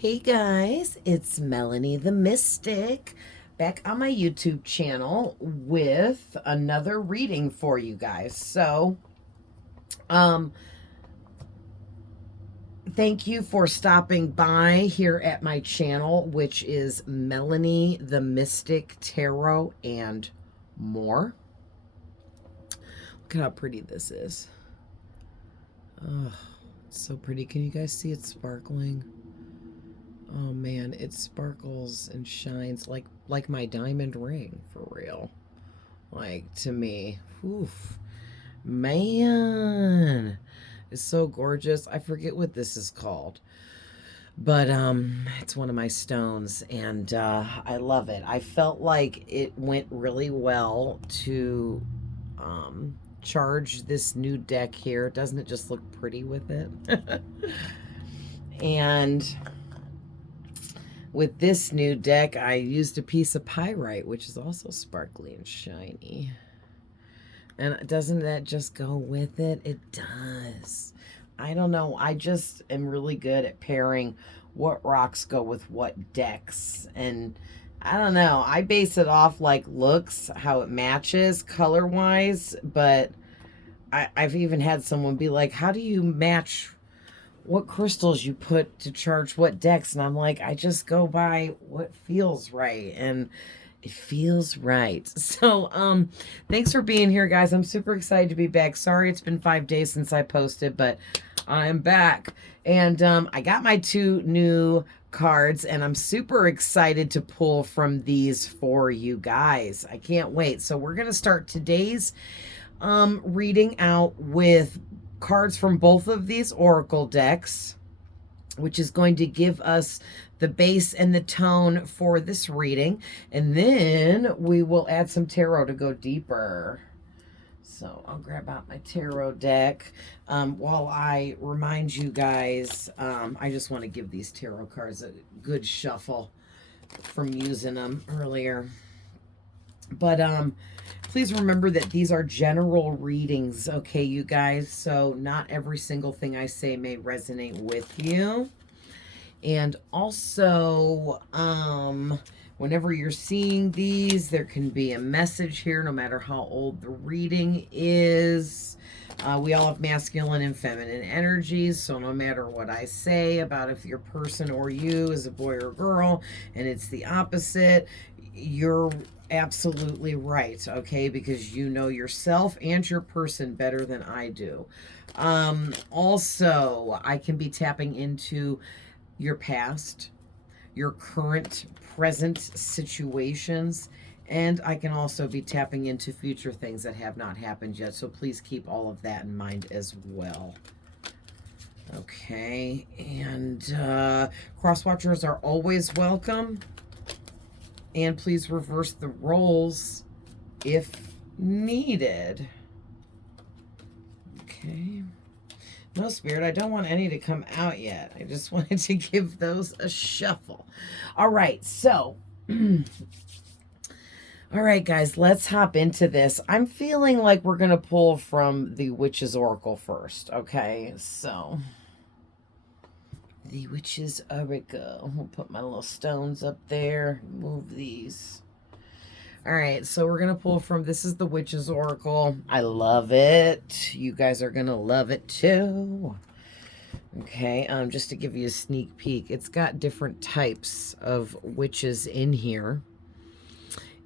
Hey guys, it's Melanie the Mystic back on my YouTube channel with another reading for you guys. Um, thank you for stopping by here at my channel, which is Melanie the Mystic Tarot and more. Look at how pretty this is. Oh, it's so pretty. Can you guys see it sparkling? Oh man, it sparkles and shines like my diamond ring, for real. Like, to me. Oof. Man. It's so gorgeous. I forget what this is called. But it's one of my stones and I love it. I felt like it went really well to charge this new deck here. Doesn't it just look pretty with it? And with this new deck, I used a piece of pyrite, which is also sparkly and shiny. And doesn't that just go with it? It does. I don't know. I just am really good at pairing what rocks go with what decks. And I don't know. I base it off like looks, how it matches color-wise. But I've even had someone be like, how do you match what crystals you put to charge what decks? And I'm like, I just go by what feels right, and it feels right. So thanks for being here, guys. I'm super excited to be back. Sorry it's been 5 days since I posted, but I'm back. And I got my 2 new cards, and I'm super excited to pull from these for you guys. I can't wait. So we're gonna start today's reading out with cards from both of these oracle decks, which is going to give us the base and the tone for this reading. And then we will add some tarot to go deeper. So I'll grab out my tarot deck. While I remind you guys, I just want to give these tarot cards a good shuffle from using them earlier. But please remember that these are general readings, okay, you guys? So not every single thing I say may resonate with you. And also, whenever you're seeing these, there can be a message here, no matter how old the reading is. We all have masculine and feminine energies, so no matter what I say about if your person or you is a boy or girl, and it's the opposite, you're absolutely right, okay? Because you know yourself and your person better than I do. Also, I can be tapping into your past, your current, present situations, and I can also be tapping into future things that have not happened yet. So please keep all of that in mind as well. Okay, and cross watchers are always welcome. And please reverse the roles if needed. Okay. No, Spirit, I don't want any to come out yet. I just wanted to give those a shuffle. All right, so... all right, guys, let's hop into this. I'm feeling like we're going to pull from the Witch's Oracle first, okay? So... the Witch's Oracle. We'll put my little stones up there. Move these. All right, so we're going to pull from, this is the Witch's Oracle. I love it. You guys are going to love it too. Okay, just to give you a sneak peek, it's got different types of witches in here.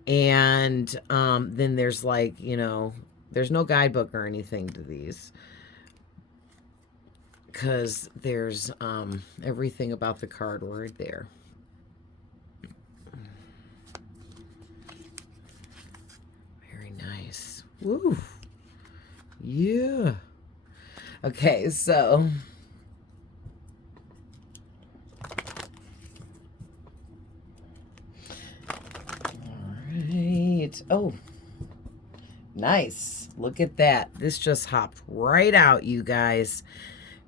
And then there's like, you know, there's no guidebook or anything to these, because there's everything about the card right there. Very nice. Woo. Yeah. Okay, so... Alright. Oh. Nice. Look at that. This just hopped right out, you guys.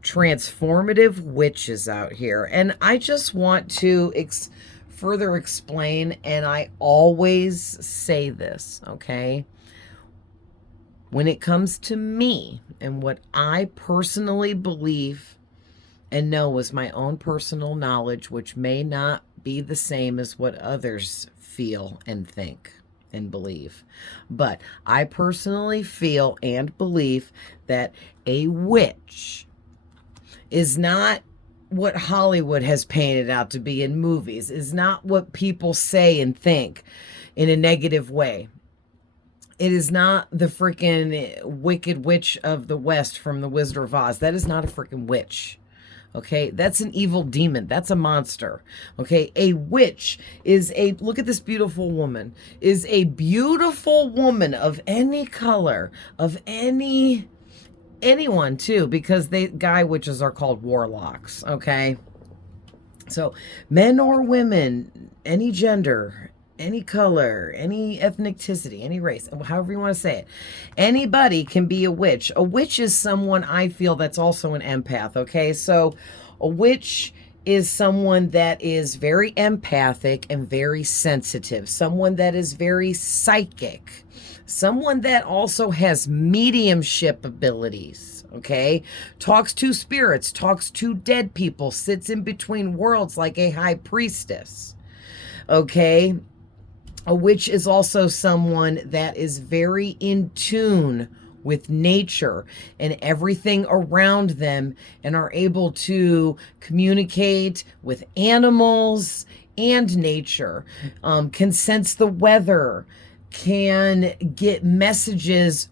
Transformative Witch is out here. And I just want to further explain, and I always say this, okay? When it comes to me and what I personally believe and no was my own personal knowledge, which may not be the same as what others feel and think and believe. But I personally feel and believe that a witch is not what Hollywood has painted out to be in movies, is not what people say and think in a negative way. It is not the freaking Wicked Witch of the West from The Wizard of Oz. That is not a freaking witch. Okay, that's an evil demon. That's a monster. Okay, a witch is a, look at this beautiful woman, is a beautiful woman of any color, of anyone too, because guy witches are called warlocks. Okay, so men or women, any gender, any color, any ethnicity, any race, however you want to say it, anybody can be a witch. A witch is someone, I feel, that's also an empath. Okay, so a witch is someone that is very empathic and very sensitive, someone that is very psychic, someone that also has mediumship abilities. Okay, talks to spirits, talks to dead people, sits in between worlds like a high priestess. Okay, a witch is also someone that is very in tune with nature and everything around them, and are able to communicate with animals and nature, can sense the weather, can get messages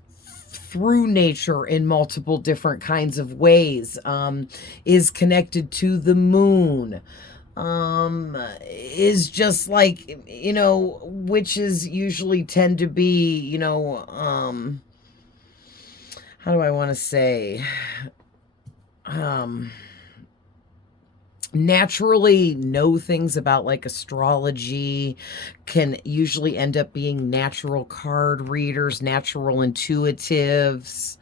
through nature in multiple different kinds of ways, is connected to the moon, is just like, you know, witches usually tend to be, you know, how do I want to say, naturally know things about like astrology, can usually end up being natural card readers, natural intuitives,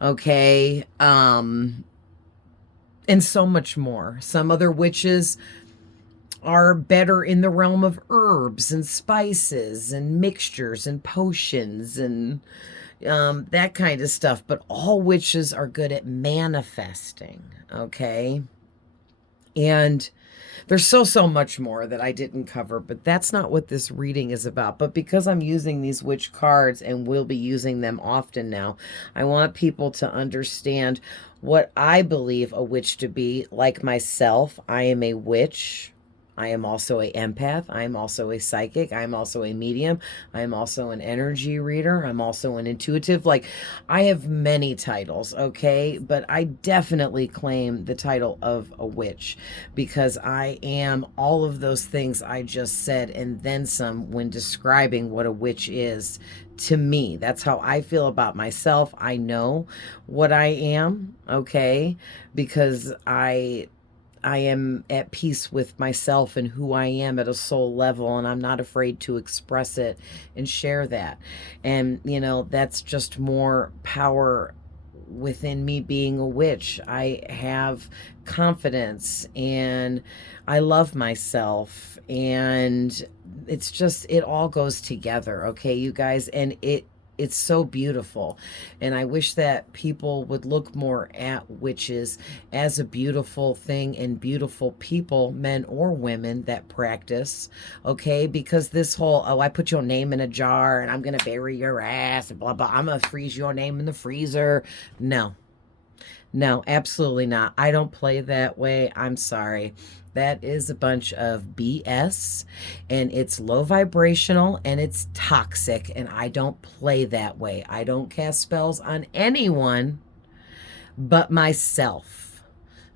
okay, and so much more. Some other witches are better in the realm of herbs and spices and mixtures and potions and that kind of stuff. But all witches are good at manifesting, okay? And there's so much more that I didn't cover, but that's not what this reading is about. But because I'm using these witch cards and will be using them often now, I want people to understand what I believe a witch to be. Like myself, I am a witch. I am also an empath. I am also a psychic. I am also a medium. I am also an energy reader. I'm also an intuitive. Like, I have many titles, okay? But I definitely claim the title of a witch, because I am all of those things I just said and then some when describing what a witch is to me. That's how I feel about myself. I know what I am, okay? Because I am at peace with myself and who I am at a soul level, and I'm not afraid to express it and share that. And, you know, that's just more power within me being a witch. I have confidence and I love myself, and it's just, it all goes together, okay, you guys? And it's so beautiful. And I wish that people would look more at witches as a beautiful thing and beautiful people, men or women, that practice, okay? Because this whole, oh, I put your name in a jar and I'm going to bury your ass and blah, blah, I'm going to freeze your name in the freezer. No, absolutely not. I don't play that way. I'm sorry. That is a bunch of BS, and it's low vibrational and it's toxic, and I don't play that way. I don't cast spells on anyone but myself.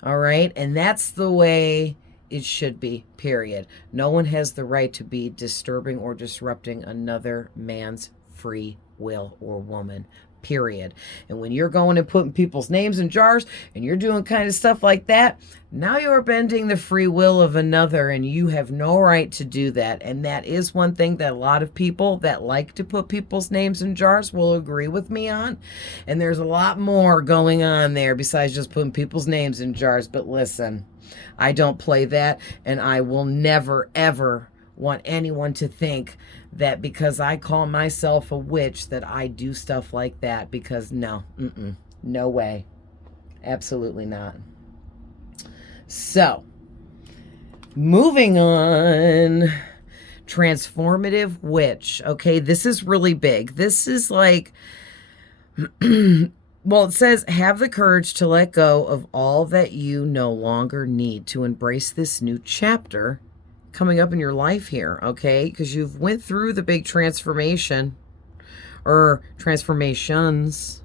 All right? And that's the way it should be, period. No one has the right to be disturbing or disrupting another man's free will, or woman, period. And when you're going and putting people's names in jars and you're doing kind of stuff like that, now you're bending the free will of another, and you have no right to do that. And that is one thing that a lot of people that like to put people's names in jars will agree with me on. And there's a lot more going on there besides just putting people's names in jars. But listen, I don't play that, and I will never, ever want anyone to think that because I call myself a witch that I do stuff like that, because no, no way. Absolutely not. So, moving on. Transformative Witch. Okay, this is really big. This is like, well, it says, have the courage to let go of all that you no longer need to embrace this new chapter coming up in your life here, okay? Because you've went through the big transformation or transformations,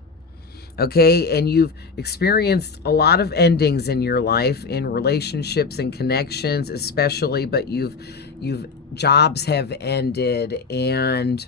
okay? And you've experienced a lot of endings in your life, in relationships and connections especially, but you've jobs have ended, and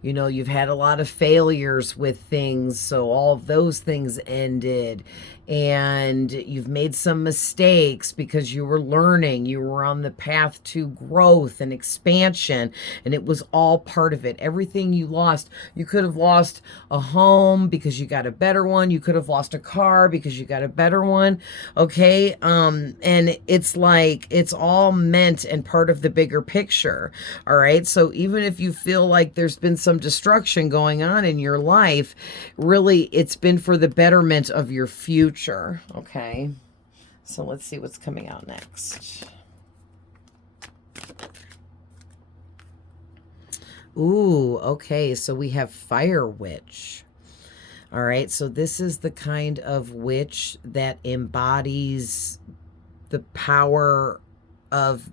you know, you've had a lot of failures with things, so all of those things ended, and you've made some mistakes because you were learning, you were on the path to growth and expansion, and it was all part of it. Everything you lost, you could have lost a home because you got a better one, you could have lost a car because you got a better one, okay? And it's like, it's all meant and part of the bigger picture, all right? So even if you feel like there's been some destruction going on in your life, really it's been for the betterment of your future, okay? So let's see what's coming out next. Ooh, okay, so we have Fire Witch. All right, so this is the kind of witch that embodies the power of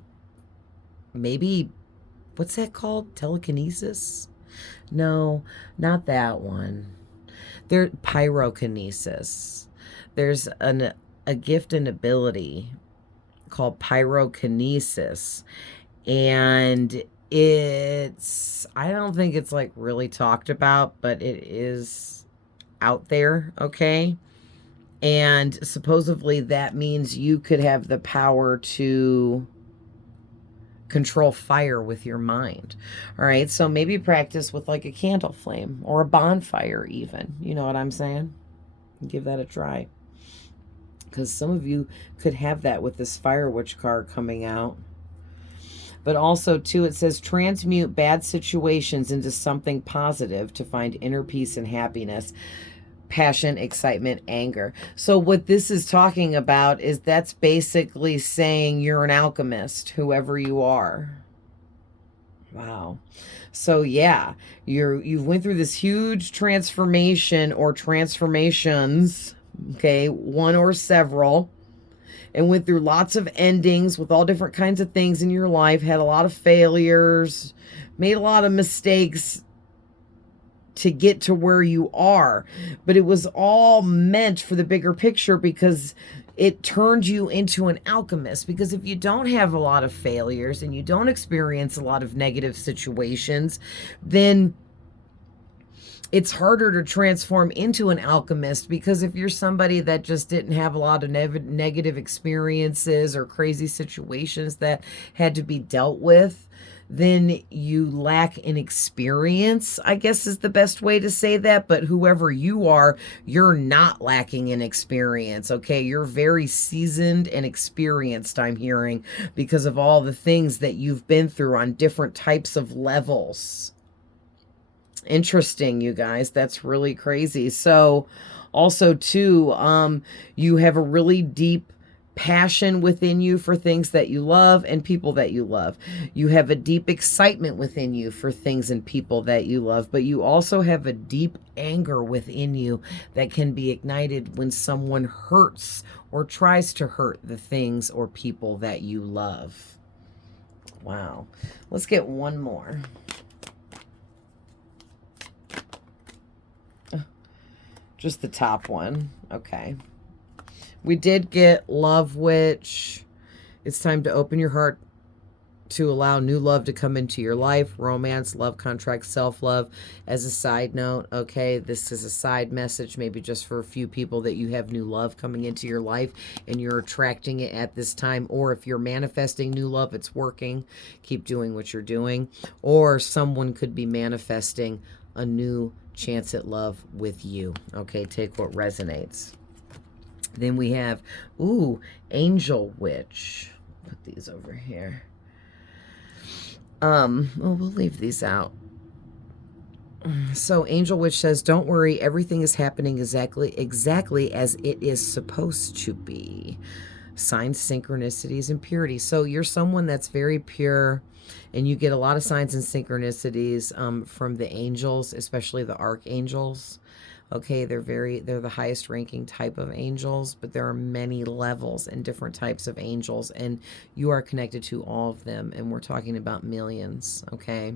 maybe, what's that called? Telekinesis? No, not that one. There, pyrokinesis. There's a gift and ability called pyrokinesis, and it's, I don't think it's like really talked about, but it is out there, okay? And supposedly that means you could have the power to control fire with your mind. All right, so maybe practice with like a candle flame or a bonfire even. You know what I'm saying? Give that a try. Because some of you could have that with this Fire Witch card coming out. But also, too, it says transmute bad situations into something positive to find inner peace and happiness. Passion, excitement, anger. So what this is talking about is that's basically saying you're an alchemist, whoever you are. Wow. So yeah, you've went through this huge transformation or transformations, okay, one or several, and went through lots of endings with all different kinds of things in your life, had a lot of failures, made a lot of mistakes to get to where you are, but it was all meant for the bigger picture because it turned you into an alchemist. Because if you don't have a lot of failures and you don't experience a lot of negative situations, then it's harder to transform into an alchemist. Because if you're somebody that just didn't have a lot of negative experiences or crazy situations that had to be dealt with, then you lack in experience, I guess is the best way to say that. But whoever you are, you're not lacking in experience, okay? You're very seasoned and experienced, I'm hearing, because of all the things that you've been through on different types of levels. Interesting, you guys. That's really crazy. So also too, you have a really deep passion within you for things that you love and people that you love. You have a deep excitement within you for things and people that you love, but you also have a deep anger within you that can be ignited when someone hurts or tries to hurt the things or people that you love. Wow. Let's get one more. Just the top one. Okay. We did get Love Witch. It's time to open your heart to allow new love to come into your life. Romance, love contract, self-love. As a side note, okay, this is a side message, maybe just for a few people, that you have new love coming into your life and you're attracting it at this time. Or if you're manifesting new love, it's working. Keep doing what you're doing. Or someone could be manifesting a new chance at love with you. Okay, take what resonates. Then we have, ooh, Angel Witch. Put these over here. Well, we'll leave these out. So Angel Witch says, don't worry, everything is happening exactly as it is supposed to be. Signs, synchronicities, and purity. So you're someone that's very pure, and you get a lot of signs and synchronicities from the angels, especially the archangels. Okay, they're the highest ranking type of angels, but there are many levels and different types of angels, and you are connected to all of them, and we're talking about millions. Okay,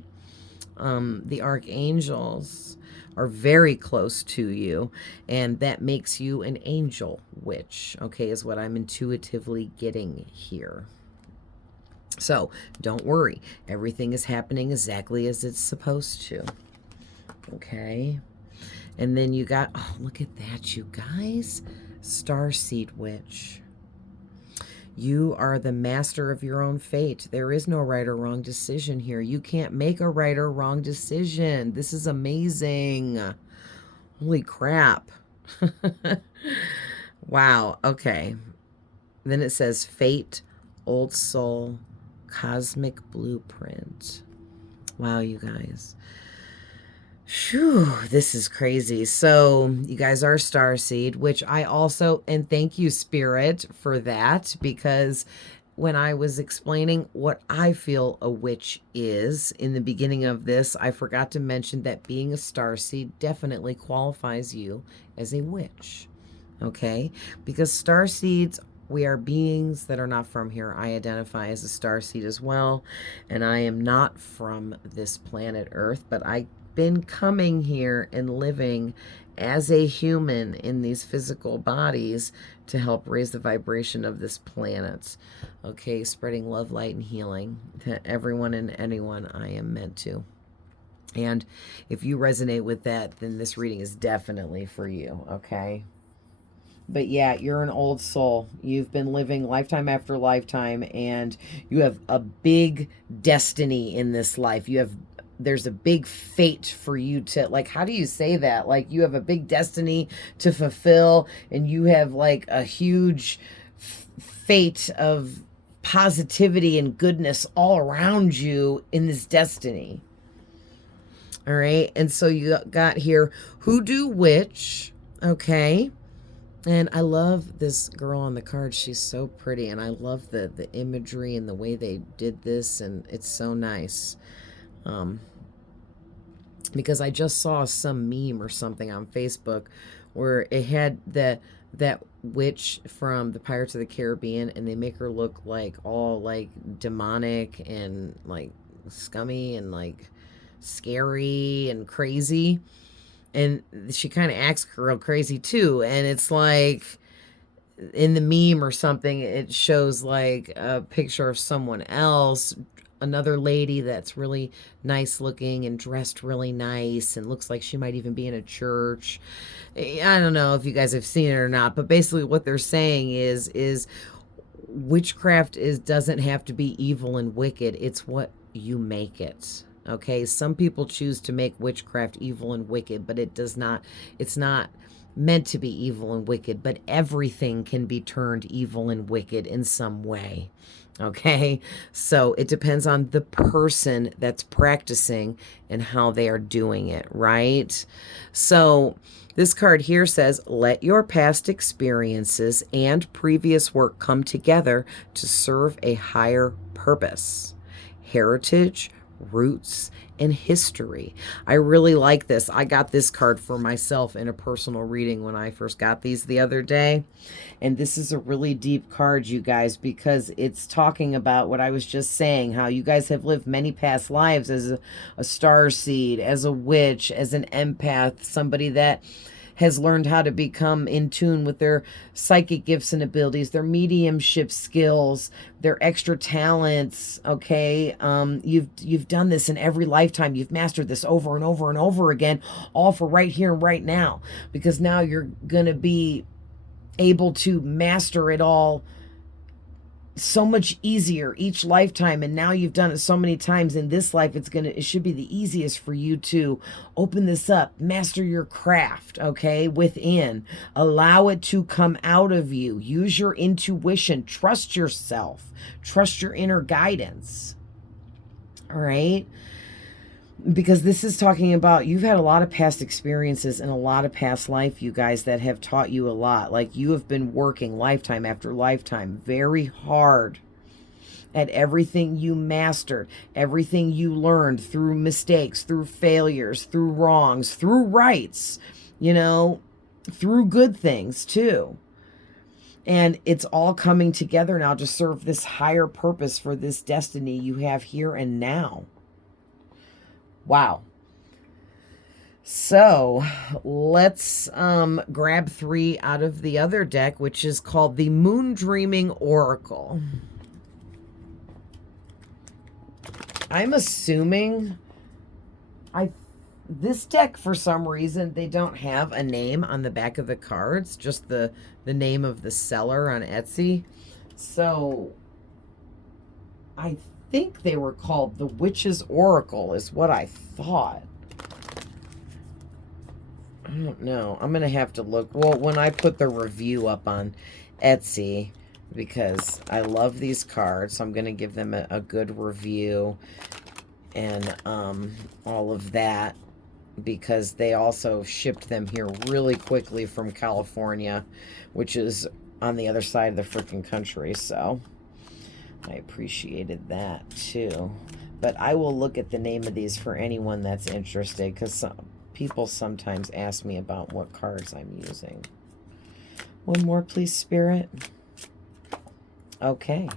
the archangels are very close to you, and that makes you an angel witch, okay, is what I'm intuitively getting here. So don't worry, everything is happening exactly as it's supposed to. Okay, and then you got, oh, look at that, you guys. Starseed Witch. You are the master of your own fate. There is no right or wrong decision here. You can't make a right or wrong decision. This is amazing. Holy crap. Wow. Okay. Then it says fate, old soul, cosmic blueprint. Wow, you guys. Phew, this is crazy. So you guys are starseed, which I also, and thank you, Spirit, for that, because when I was explaining what I feel a witch is in the beginning of this, I forgot to mention that being a starseed definitely qualifies you as a witch. Okay? Because starseeds, we are beings that are not from here. I identify as a starseed as well, and I am not from this planet Earth, but I've been coming here and living as a human in these physical bodies to help raise the vibration of this planet. Okay, spreading love, light, and healing to everyone and anyone I am meant to. And if you resonate with that, then this reading is definitely for you, okay? But yeah, you're an old soul. You've been living lifetime after lifetime, and you have a big destiny in this life. There's a big fate for you to, like, how do you say that? Like, you have a big destiny to fulfill, and you have like a huge fate of positivity and goodness all around you in this destiny. All right. And so you got here Hoodoo Witch. Okay. And I love this girl on the card. She's so pretty, and I love the imagery and the way they did this, and it's so nice. Because I just saw some meme or something on Facebook where it had that witch from the Pirates of the Caribbean, and they make her look like all like demonic and like scummy and like scary and crazy. And she kind of acts real crazy too. And it's like in the meme or something, it shows like a picture of someone else, another lady that's really nice looking and dressed really nice and looks like she might even be in a church. I don't know if you guys have seen it or not, but basically what they're saying is witchcraft doesn't have to be evil and wicked. It's what you make it. Okay, some people choose to make witchcraft evil and wicked, but it's not meant to be evil and wicked, but everything can be turned evil and wicked in some way. Okay, so it depends on the person that's practicing and how they are doing it, right? So this card here says, let your past experiences and previous work come together to serve a higher purpose. Heritage, roots, and history. I really like this. I got this card for myself in a personal reading when I first got these the other day. And this is a really deep card, you guys, because it's talking about what I was just saying, how you guys have lived many past lives as a starseed, as a witch, as an empath, somebody that has learned how to become in tune with their psychic gifts and abilities, their mediumship skills, their extra talents, okay? You've done this in every lifetime. You've mastered this over and over and over again, all for right here and right now, because now you're going to be able to master it all so much easier each lifetime. And now you've done it so many times in this life, it should be the easiest for you to open this up, master your craft, okay, within, allow it to come out of you, use your intuition, trust yourself, trust your inner guidance. All right. because this is talking about you've had a lot of past experiences and a lot of past life, you guys, that have taught you a lot. Like you have been working lifetime after lifetime very hard at everything you mastered, everything you learned through mistakes, through failures, through wrongs, through rights, you know, through good things too. And it's all coming together now to serve this higher purpose for this destiny you have here and now. Wow. So let's grab 3 out of the other deck, which is called the Moon Dreaming Oracle. I'm assuming this deck, for some reason, they don't have a name on the back of the cards, just the name of the seller on Etsy. So I think they were called the Witch's Oracle is what I thought. I don't know. I'm going to have to look. Well, when I put the review up on Etsy, because I love these cards, so I'm going to give them a good review and all of that, because they also shipped them here really quickly from California, which is on the other side of the freaking country. So I appreciated that too. But I will look at the name of these for anyone that's interested, because people sometimes ask me about what cards I'm using. One more, please, Spirit. Okay.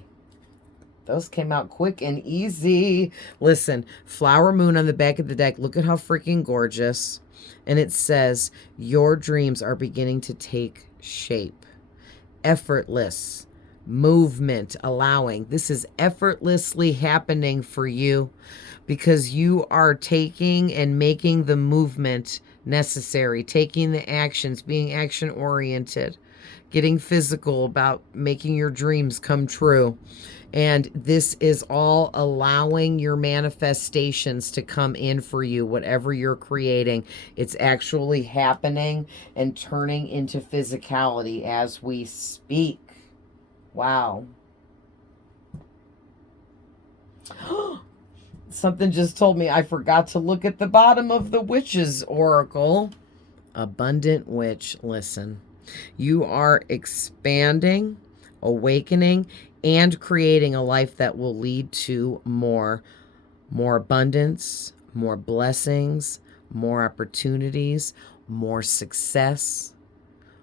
Those came out quick and easy. Listen, Flower Moon on the back of the deck. Look at how freaking gorgeous. And it says, your dreams are beginning to take shape. Effortless movement, allowing. This is effortlessly happening for you because you are taking and making the movement necessary, taking the actions, being action-oriented, getting physical about making your dreams come true. And this is all allowing your manifestations to come in for you, whatever you're creating. It's actually happening and turning into physicality as we speak. Wow. Something just told me I forgot to look at the bottom of the Witch's Oracle. Abundant Witch, listen. You are expanding, awakening, and creating a life that will lead to more abundance, more blessings, more opportunities, more success,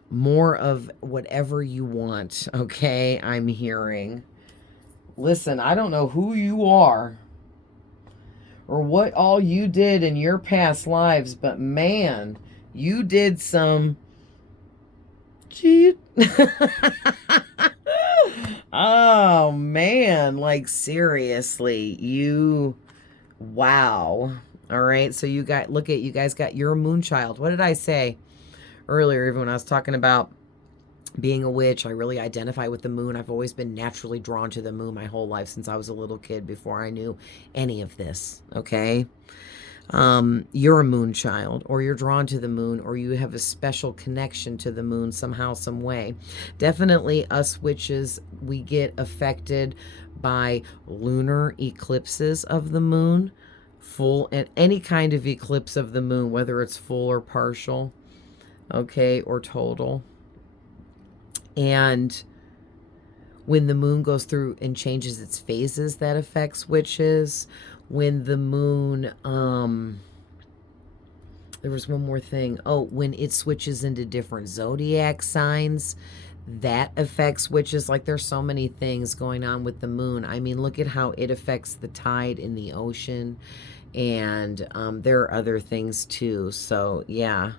more of whatever you want, okay? I'm hearing. Listen, I don't know who you are or what all you did in your past lives, but man, you did some cheat. Oh man, like seriously, wow. All right, so you guys got your moon child. What did I say earlier, even when I was talking about being a witch? I really identify with the moon. I've always been naturally drawn to the moon my whole life since I was a little kid, before I knew any of this, okay? You're a moon child, or you're drawn to the moon, or you have a special connection to the moon somehow, some way. Definitely us witches, we get affected by lunar eclipses of the moon, full, and any kind of eclipse of the moon, whether it's full or partial, okay, or total. And when the moon goes through and changes its phases, that affects witches. When the moon, there was one more thing. Oh, when it switches into different zodiac signs, that affects witches. Like, there's so many things going on with the moon. I mean, look at how it affects the tide in the ocean. And there are other things too. So, yeah,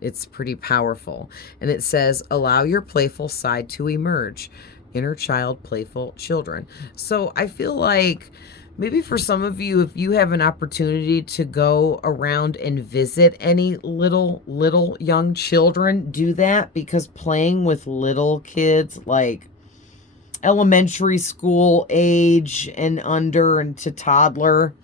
it's pretty powerful. And it says, allow your playful side to emerge. Inner child, playful children. So I feel like maybe for some of you, if you have an opportunity to go around and visit any little young children, do that, because playing with little kids, like elementary school age and under and to toddler,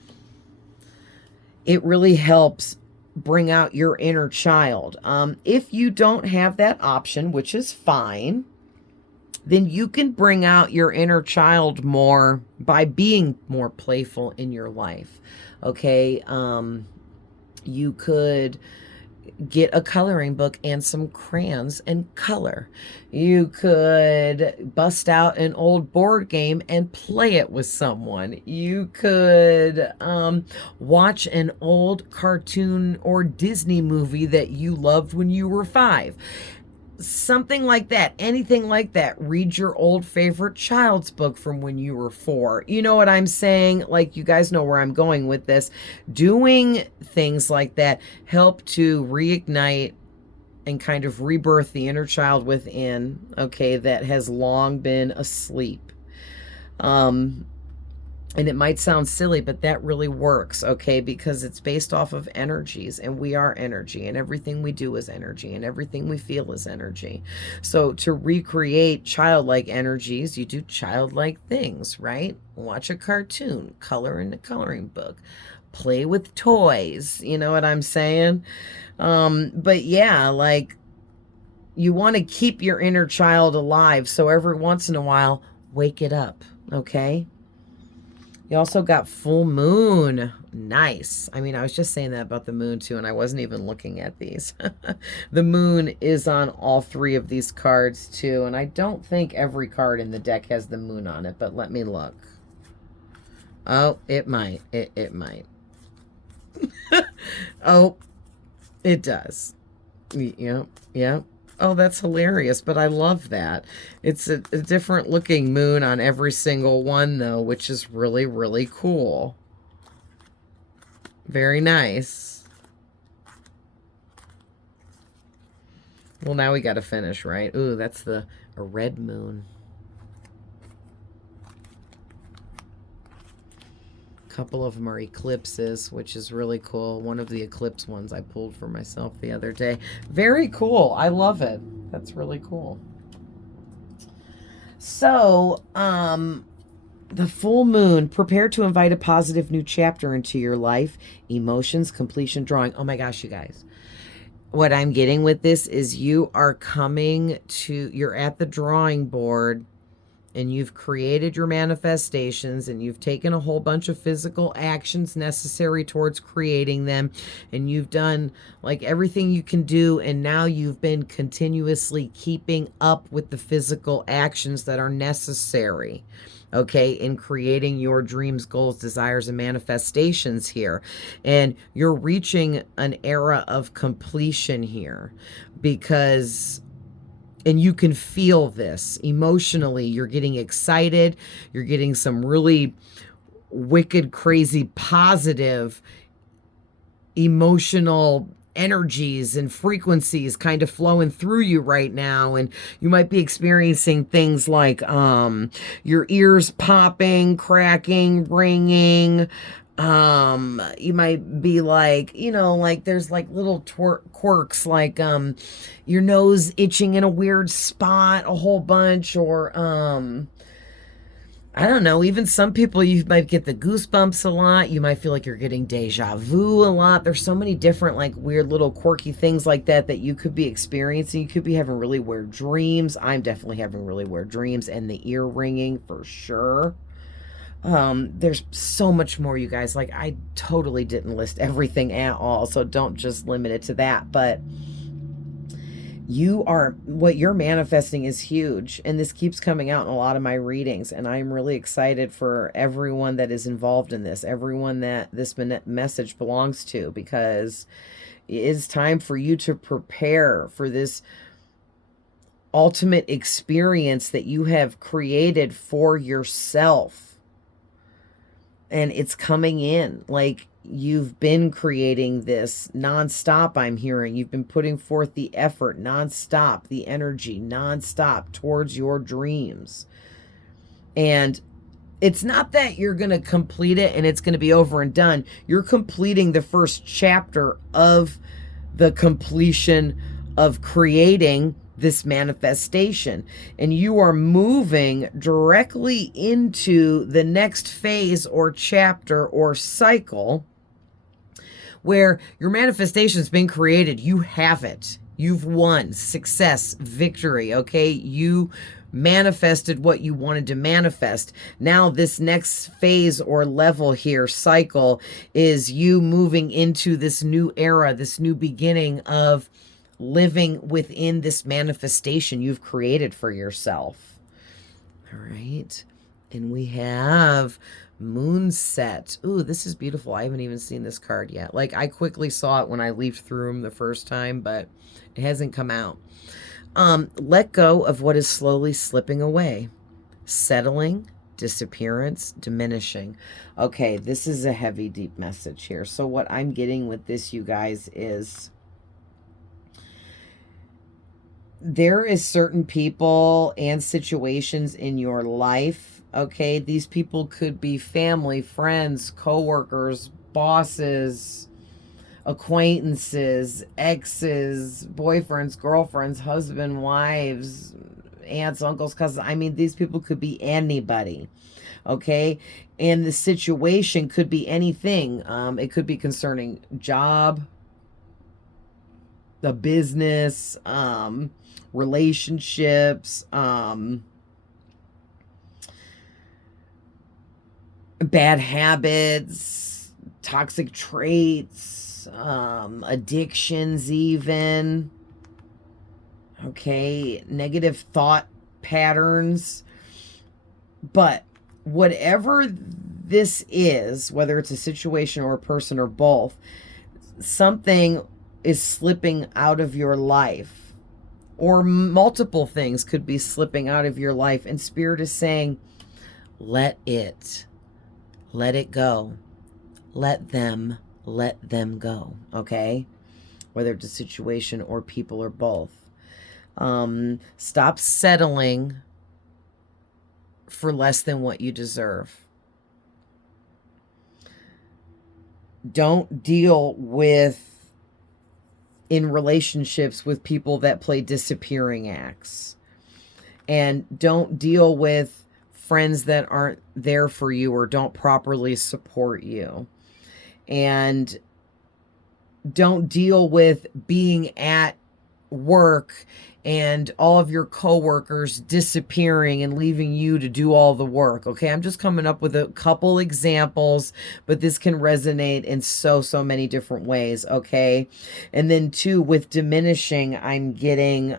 it really helps bring out your inner child. If you don't have that option, which is fine, then you can bring out your inner child more by being more playful in your life. Okay. You could get a coloring book and some crayons and color. You could bust out an old board game and play it with someone. You could watch an old cartoon or Disney movie that you loved when you were 5. Something like that, anything like that. Read your old favorite child's book from when you were 4. You know what I'm saying? Like, you guys know where I'm going with this. Doing things like that help to reignite and kind of rebirth the inner child within, okay, that has long been asleep. And it might sound silly, but that really works, okay? Because it's based off of energies, and we are energy, and everything we do is energy, and everything we feel is energy. So to recreate childlike energies, you do childlike things, right? Watch a cartoon, color in a coloring book, play with toys, you know what I'm saying? But yeah, like, you want to keep your inner child alive, so every once in a while, wake it up, okay? You also got full moon. Nice. I mean, I was just saying that about the moon too, and I wasn't even looking at these. The moon is on all 3 of these cards too, and I don't think every card in the deck has the moon on it, but let me look. Oh, it might. It might. Oh, it does. Yep, yep. Oh, that's hilarious, but I love that. It's a different looking moon on every single one, though, which is really, really cool. Very nice. Well, now we got to finish, right? Ooh, that's a red moon. Couple of them are eclipses, which is really cool. One of the eclipse ones I pulled for myself the other day. Very cool. I love it. That's really cool. So, the full moon, prepare to invite a positive new chapter into your life. Emotions, completion, drawing. Oh my gosh, you guys. What I'm getting with this is you're at the drawing board, and you've created your manifestations, and you've taken a whole bunch of physical actions necessary towards creating them, and you've done like everything you can do, and now you've been continuously keeping up with the physical actions that are necessary, okay, in creating your dreams, goals, desires, and manifestations here. And you're reaching an era of completion here, because and you can feel this emotionally. You're getting excited. You're getting some really wicked, crazy, positive emotional energies and frequencies kind of flowing through you right now. And you might be experiencing things like your ears popping, cracking, ringing. You might be like, like there's like little quirks, like your nose itching in a weird spot a whole bunch, or I don't know, even some people, you might get the goosebumps a lot. You might feel like you're getting deja vu a lot. There's so many different like weird little quirky things like that you could be experiencing. You could be having really weird dreams. I'm definitely having really weird dreams, and the ear ringing for sure. There's so much more, you guys. Like, I totally didn't list everything at all, so don't just limit it to that. But what you're manifesting is huge, and this keeps coming out in a lot of my readings, and I'm really excited for everyone that is involved in this, everyone that this message belongs to, because it is time for you to prepare for this ultimate experience that you have created for yourself. And it's coming in. Like, you've been creating this nonstop, I'm hearing. You've been putting forth the effort nonstop, the energy nonstop towards your dreams. And it's not that you're going to complete it and it's going to be over and done. You're completing the first chapter of the completion of creating this manifestation, and you are moving directly into the next phase or chapter or cycle where your manifestation's been created. You have it. You've won. Success, victory, okay? You manifested what you wanted to manifest. Now this next phase or level here, cycle, is you moving into this new era, this new beginning of living within this manifestation you've created for yourself. All right. And we have Moonset. Ooh, this is beautiful. I haven't even seen this card yet. Like, I quickly saw it when I leafed through them the first time, but it hasn't come out. Let go of what is slowly slipping away. Settling, disappearance, diminishing. Okay, this is a heavy, deep message here. So what I'm getting with this, you guys, is there is certain people and situations in your life, okay? These people could be family, friends, coworkers, bosses, acquaintances, exes, boyfriends, girlfriends, husband, wives, aunts, uncles, cousins. I mean, these people could be anybody, okay? And the situation could be anything. It could be concerning job, the business, relationships, bad habits, toxic traits, addictions even, okay, negative thought patterns. But whatever this is, whether it's a situation or a person or both, something is slipping out of your life, or multiple things could be slipping out of your life, and Spirit is saying, let it go, let them go, okay? Whether it's a situation or people or both. Stop settling for less than what you deserve. Don't deal with in relationships with people that play disappearing acts. And don't deal with friends that aren't there for you or don't properly support you. And don't deal with being at work and all of your coworkers disappearing and leaving you to do all the work. Okay, I'm just coming up with a couple examples, but this can resonate in so many different ways, okay? And then two, with diminishing, I'm getting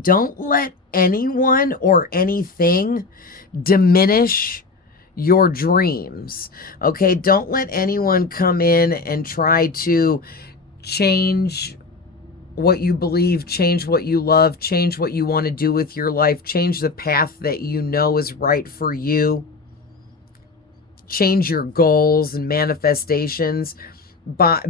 don't let anyone or anything diminish your dreams, okay? Don't let anyone come in and try to change what you believe, change what you love, change what you want to do with your life, change the path that you know is right for you, change your goals and manifestations,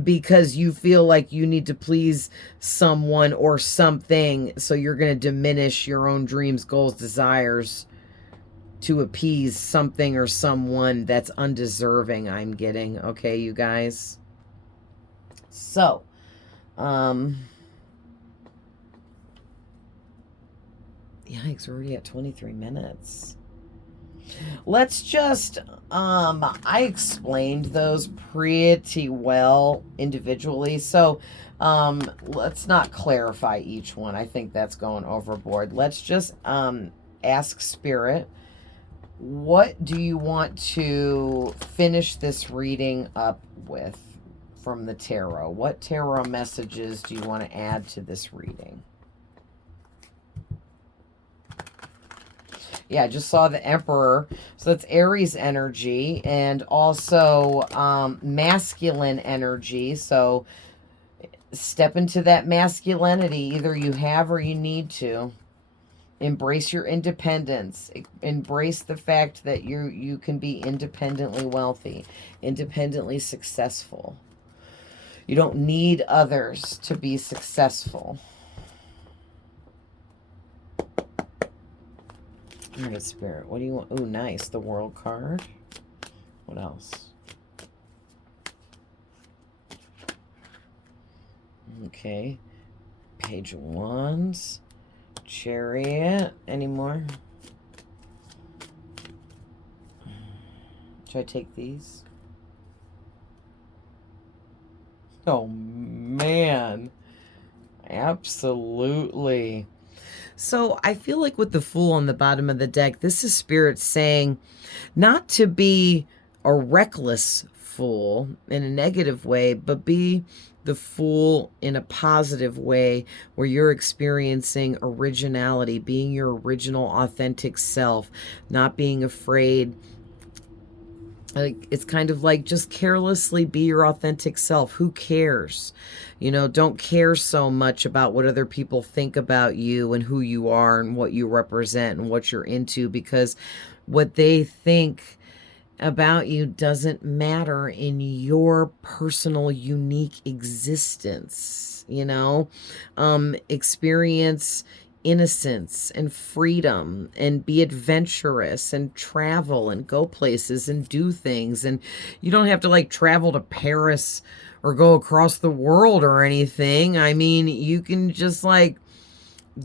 because you feel like you need to please someone or something, so you're going to diminish your own dreams, goals, desires to appease something or someone that's undeserving, I'm getting, okay, you guys? So, yikes, we're already at 23 minutes. Let's just, I explained those pretty well individually. So, let's not clarify each one. I think that's going overboard. Let's just, ask Spirit, what do you want to finish this reading up with from the tarot? What tarot messages do you want to add to this reading? Yeah, I just saw the Emperor. So that's Aries energy and also masculine energy. So step into that masculinity. Either you have or you need to. Embrace your independence. Embrace the fact that you can be independently wealthy, independently successful. You don't need others to be successful. All right, Spirit, what do you want? Oh, nice. The World card. What else? Okay. Page of Wands. Chariot. Any more? Should I take these? Oh, man. Absolutely. So I feel like with the Fool on the bottom of the deck, this is Spirit saying not to be a reckless fool in a negative way, but be the fool in a positive way where you're experiencing originality, being your original authentic self, not being afraid. Like, it's kind of like just carelessly be your authentic self. Who cares? You know, don't care so much about what other people think about you and who you are and what you represent and what you're into, because what they think about you doesn't matter in your personal, unique existence. You know, experience innocence and freedom and be adventurous and travel and go places and do things. And you don't have to like travel to Paris or go across the world or anything. I mean, you can just like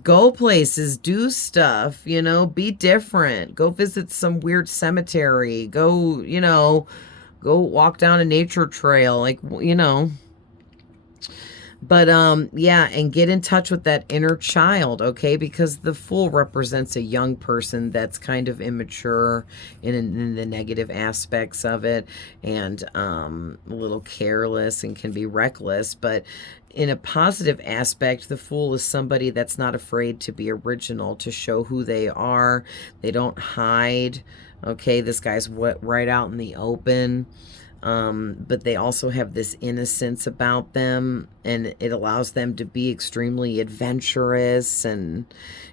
go places, do stuff, you know, be different, go visit some weird cemetery, go, you know, go walk down a nature trail, like, you know. But yeah, and get in touch with that inner child, okay? Because the Fool represents a young person that's kind of immature in the negative aspects of it, and a little careless and can be reckless. But in a positive aspect, the Fool is somebody that's not afraid to be original, to show who they are. They don't hide, okay? This guy's right out in the open. But they also have this innocence about them, and it allows them to be extremely adventurous, and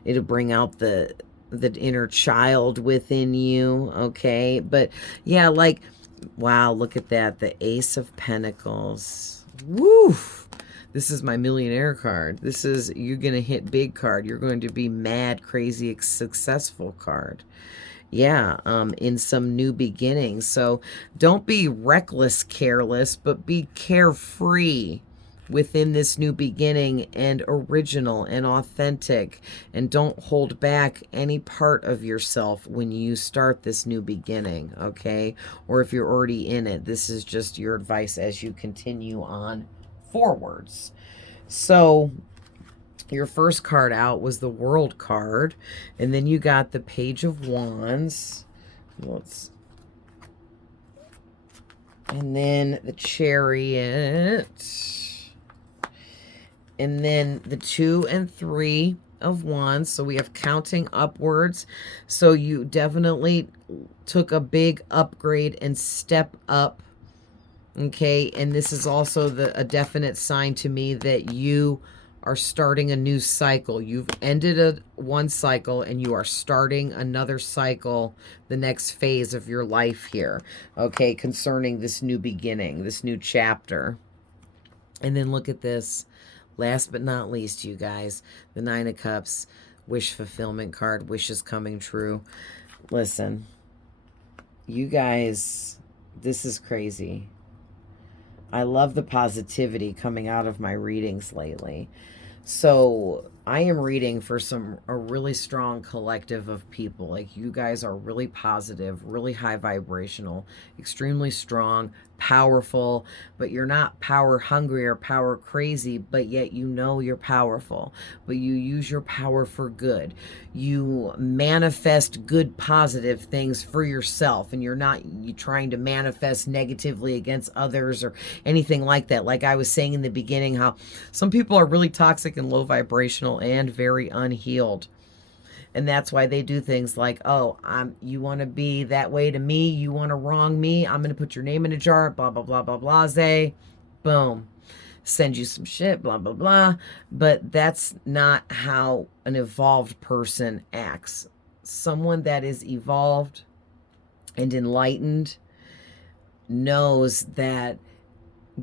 it'll bring out the inner child within you, okay? But yeah, like, wow, look at that, the Ace of Pentacles. Woo! This is my millionaire card. This is, you're going to hit big card. You're going to be mad, crazy, successful card. Yeah, in some new beginnings. So don't be reckless, careless, but be carefree within this new beginning, and original and authentic, and don't hold back any part of yourself when you start this new beginning, okay? Or if you're already in it, this is just your advice as you continue on forwards. So your first card out was the World card, and then you got the Page of Wands. And then the Chariot. And then the 2 and 3 of Wands. So we have counting upwards. So you definitely took a big upgrade and step up. Okay, and this is also a definite sign to me that you are starting a new cycle. You've ended one cycle and you are starting another cycle, the next phase of your life here, okay, concerning this new beginning, this new chapter. And then look at this. Last but not least, you guys, the 9 of Cups, wish fulfillment card, wishes coming true. Listen, you guys, this is crazy. I love the positivity coming out of my readings lately. So I am reading for a really strong collective of people. Like, you guys are really positive, really high vibrational, extremely strong, powerful, but you're not power hungry or power crazy, but yet you know you're powerful, but you use your power for good. You manifest good, positive things for yourself, and you're not trying to manifest negatively against others or anything like that. Like I was saying in the beginning, how some people are really toxic and low vibrational and very unhealed. And that's why they do things like, oh, you want to be that way to me, you want to wrong me, I'm going to put your name in a jar, blah, blah, blah, blah, blase. Boom. Send you some shit, blah, blah, blah. But that's not how an evolved person acts. Someone that is evolved and enlightened knows that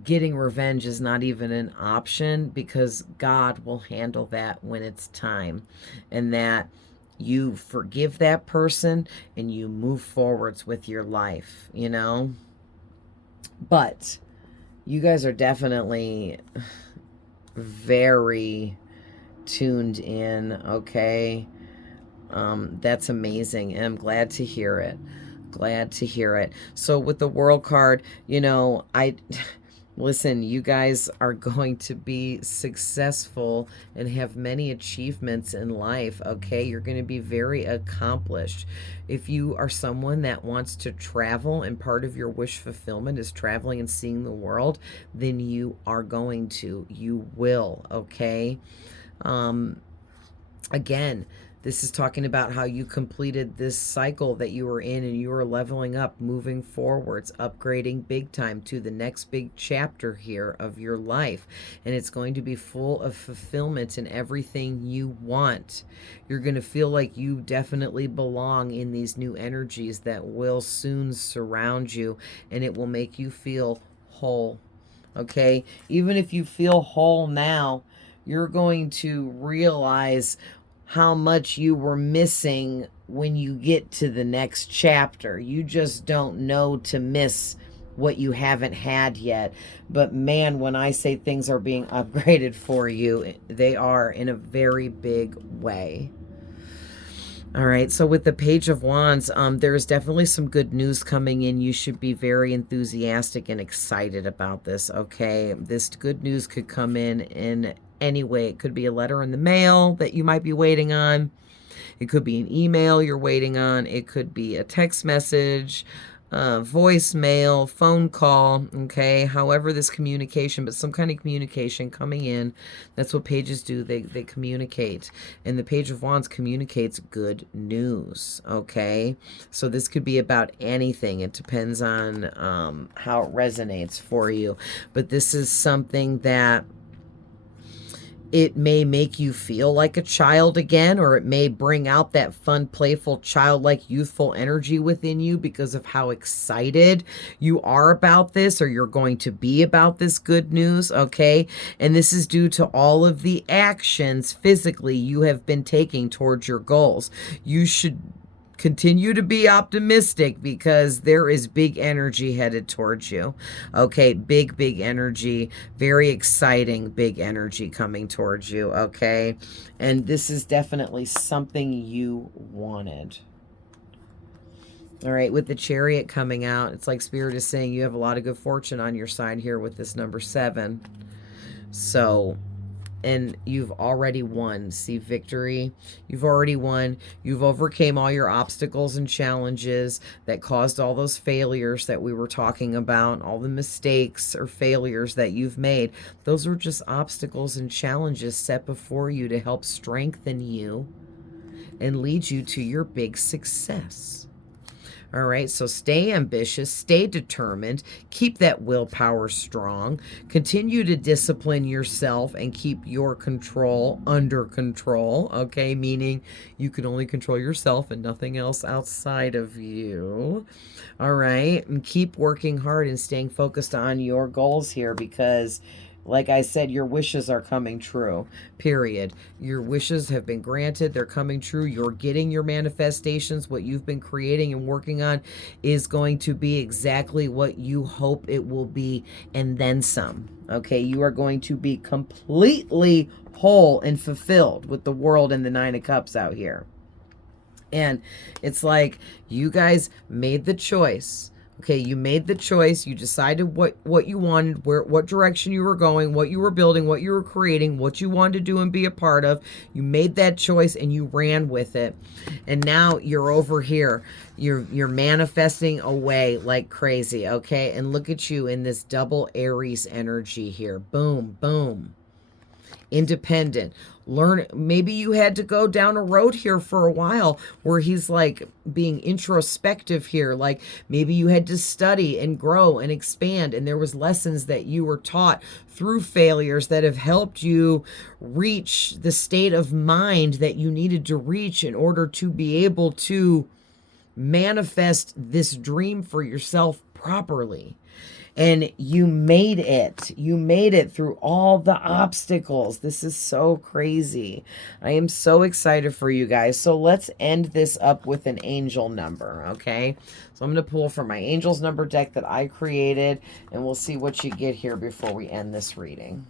getting revenge is not even an option, because God will handle that when it's time, and that you forgive that person and you move forwards with your life, you know? But you guys are definitely very tuned in, okay? That's amazing, and I'm glad to hear it. Glad to hear it. So with the World card, you know, Listen, you guys are going to be successful and have many achievements in life, okay? You're going to be very accomplished. If you are someone that wants to travel and part of your wish fulfillment is traveling and seeing the world, then you are going to. You will, okay? Again, this is talking about how you completed this cycle that you were in and you are leveling up, moving forwards, upgrading big time to the next big chapter here of your life. And it's going to be full of fulfillment in everything you want. You're going to feel like you definitely belong in these new energies that will soon surround you, and it will make you feel whole. Okay? Even if you feel whole now, you're going to realize how much you were missing when you get to the next chapter. You just don't know to miss what you haven't had yet. But man, when I say things are being upgraded for you, they are in a very big way. All right, so with the Page of Wands, there's definitely some good news coming in. You should be very enthusiastic and excited about this, okay? This good news could come in any way. It could be a letter in the mail that you might be waiting on. It could be an email you're waiting on. It could be a text message, voicemail, phone call, okay? However this communication, but some kind of communication coming in. That's what pages do. They communicate. And the Page of Wands communicates good news, okay? So this could be about anything. It depends on how it resonates for you. But this is something that it may make you feel like a child again, or it may bring out that fun, playful, childlike, youthful energy within you because of how excited you are about this, or you're going to be about this good news, okay? And this is due to all of the actions physically you have been taking towards your goals. You should continue to be optimistic because there is big energy headed towards you. Okay, big energy, very exciting big energy coming towards you, okay? And this is definitely something you wanted. All right, with the Chariot coming out, it's like Spirit is saying you have a lot of good fortune on your side here with this number 7. So, and you've already won. See, victory. You've already won. You've overcame all your obstacles and challenges that caused all those failures that we were talking about, all the mistakes or failures that you've made. Those were just obstacles and challenges set before you to help strengthen you and lead you to your big success. All right, so stay ambitious, stay determined, keep that willpower strong, continue to discipline yourself and keep your control under control, okay? Meaning you can only control yourself and nothing else outside of you. All right, and keep working hard and staying focused on your goals here because like I said, your wishes are coming true, period. Your wishes have been granted. They're coming true. You're getting your manifestations. What you've been creating and working on is going to be exactly what you hope it will be and then some. Okay, you are going to be completely whole and fulfilled with the world and the 9 of Cups out here. And it's like you guys made the choice. Okay, you made the choice. You decided what you wanted, what direction you were going, what you were building, what you were creating, what you wanted to do and be a part of. You made that choice and you ran with it. And now you're over here. You're manifesting away like crazy, okay? And look at you in this double Aries energy here. Boom, boom. Independent. Learn, maybe you had to go down a road here for a while where he's like being introspective here, like maybe you had to study and grow and expand, and there was lessons that you were taught through failures that have helped you reach the state of mind that you needed to reach in order to be able to manifest this dream for yourself properly. And you made it. You made it through all the obstacles. This is so crazy. I am so excited for you guys. So let's end this up with an angel number, okay? So I'm going to pull from my angels number deck that I created, and we'll see what you get here before we end this reading.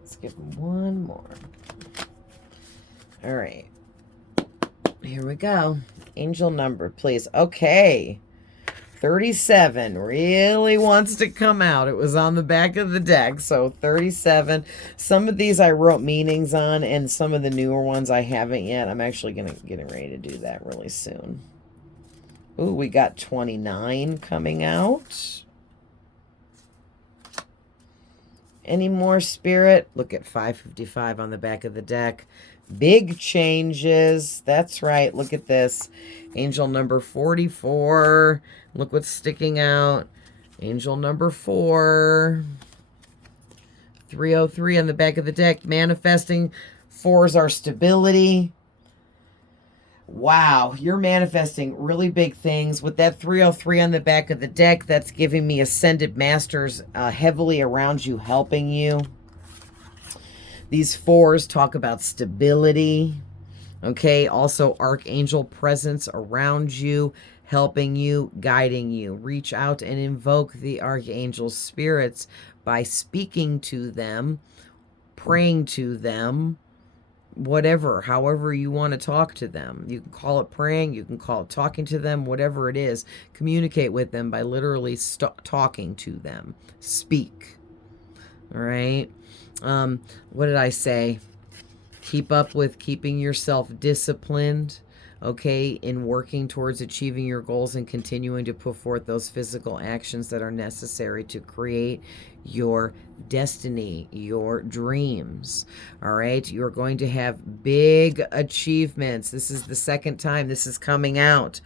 Let's give them one more. All right. Here we go. Angel number, please. Okay. 37 really wants to come out. It was on the back of the deck. So 37. Some of these I wrote meanings on, and some of the newer ones I haven't yet. I'm actually getting ready to do that really soon. Ooh, we got 29 coming out. Any more, Spirit? Look at 555 on the back of the deck. Big changes. That's right. Look at this. Angel number 44. Look what's sticking out. Angel number 4. 303 on the back of the deck. Manifesting. 4s are stability. Wow, you're manifesting really big things. With that 303 on the back of the deck, that's giving me ascended masters heavily around you, helping you. These 4s talk about stability. Okay, also archangel presence around you, helping you, guiding you. Reach out and invoke the archangel spirits by speaking to them, praying to them, whatever, however you want to talk to them. You can call it praying, you can call it talking to them, whatever it is. Communicate with them by literally talking to them. Speak. All right. What did I say? Keep up with keeping yourself disciplined, okay, in working towards achieving your goals and continuing to put forth those physical actions that are necessary to create your destiny, your dreams. All right, you're going to have big achievements. This is the second time this is coming out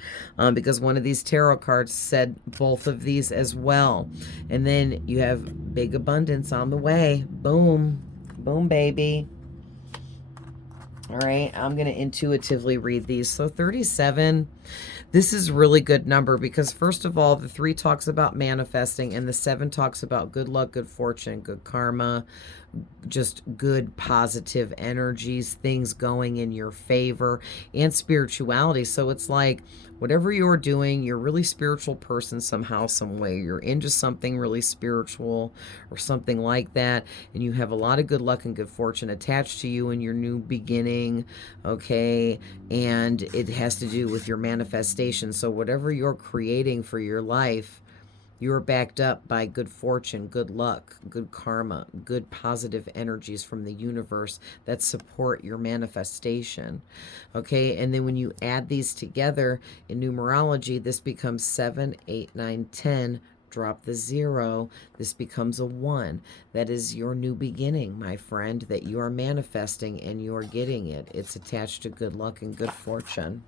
because one of these tarot cards said both of these as well. And then you have big abundance on the way. Boom, boom, baby. All right, I'm going to intuitively read these. So 37, this is really good number because first of all, the 3 talks about manifesting and the 7 talks about good luck, good fortune, good karma, just good positive energies, things going in your favor, and spirituality. So it's like whatever you're doing, you're a really spiritual person somehow, some way. You're into something really spiritual or something like that, and you have a lot of good luck and good fortune attached to you in your new beginning, okay? And it has to do with your manifestation. So whatever you're creating for your life, you're backed up by good fortune, good luck, good karma, good positive energies from the universe that support your manifestation. Okay, and then when you add these together in numerology, this becomes 7, 8, 9, 10. Drop the 0. This becomes a 1. That is your new beginning, my friend, that you are manifesting and you are getting it. It's attached to good luck and good fortune.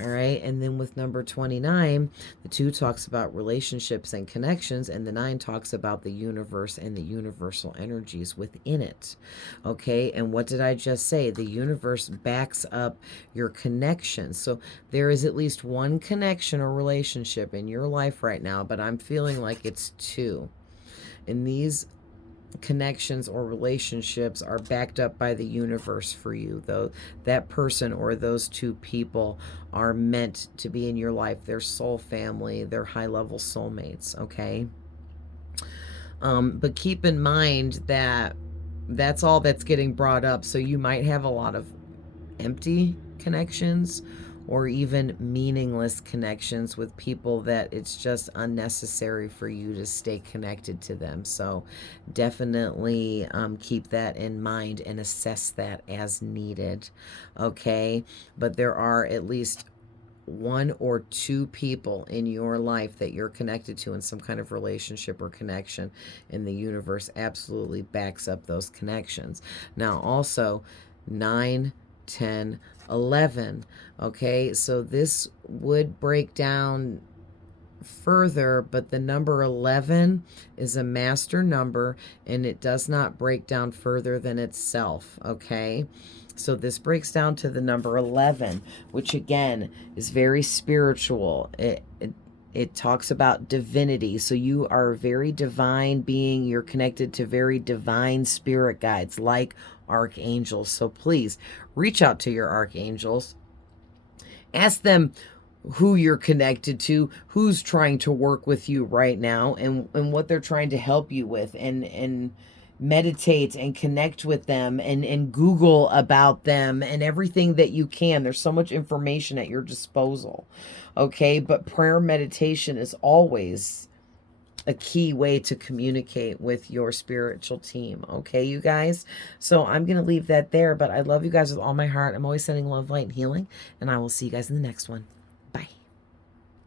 All right, and then with number 29, the 2 talks about relationships and connections, and the 9 talks about the universe and the universal energies within it. Okay, and what did I just say? The universe backs up your connections. So there is at least one connection or relationship in your life right now, but I'm feeling like it's 2. And these connections or relationships are backed up by the universe for you, though that person or those 2 people are meant to be in your life. They're soul family, they're high-level soulmates, okay? But keep in mind that that's all that's getting brought up, so you might have a lot of empty connections or even meaningless connections with people that it's just unnecessary for you to stay connected to them. So definitely keep that in mind and assess that as needed, okay? But there are at least 1 or 2 people in your life that you're connected to in some kind of relationship or connection, and the universe absolutely backs up those connections. Now also 9, 10, 11. Okay, so this would break down further, but the number 11 is a master number and it does not break down further than itself. Okay, so this breaks down to the number 11, which again is very spiritual. It talks about divinity. So you are a very divine being. You're connected to very divine spirit guides like archangels. So please reach out to your archangels. Ask them who you're connected to, who's trying to work with you right now, and what they're trying to help you with. And meditate and connect with them and Google about them and everything that you can. There's so much information at your disposal. Okay. But prayer meditation is always a key way to communicate with your spiritual team. Okay, you guys? So I'm going to leave that there, but I love you guys with all my heart. I'm always sending love, light, and healing, and I will see you guys in the next one.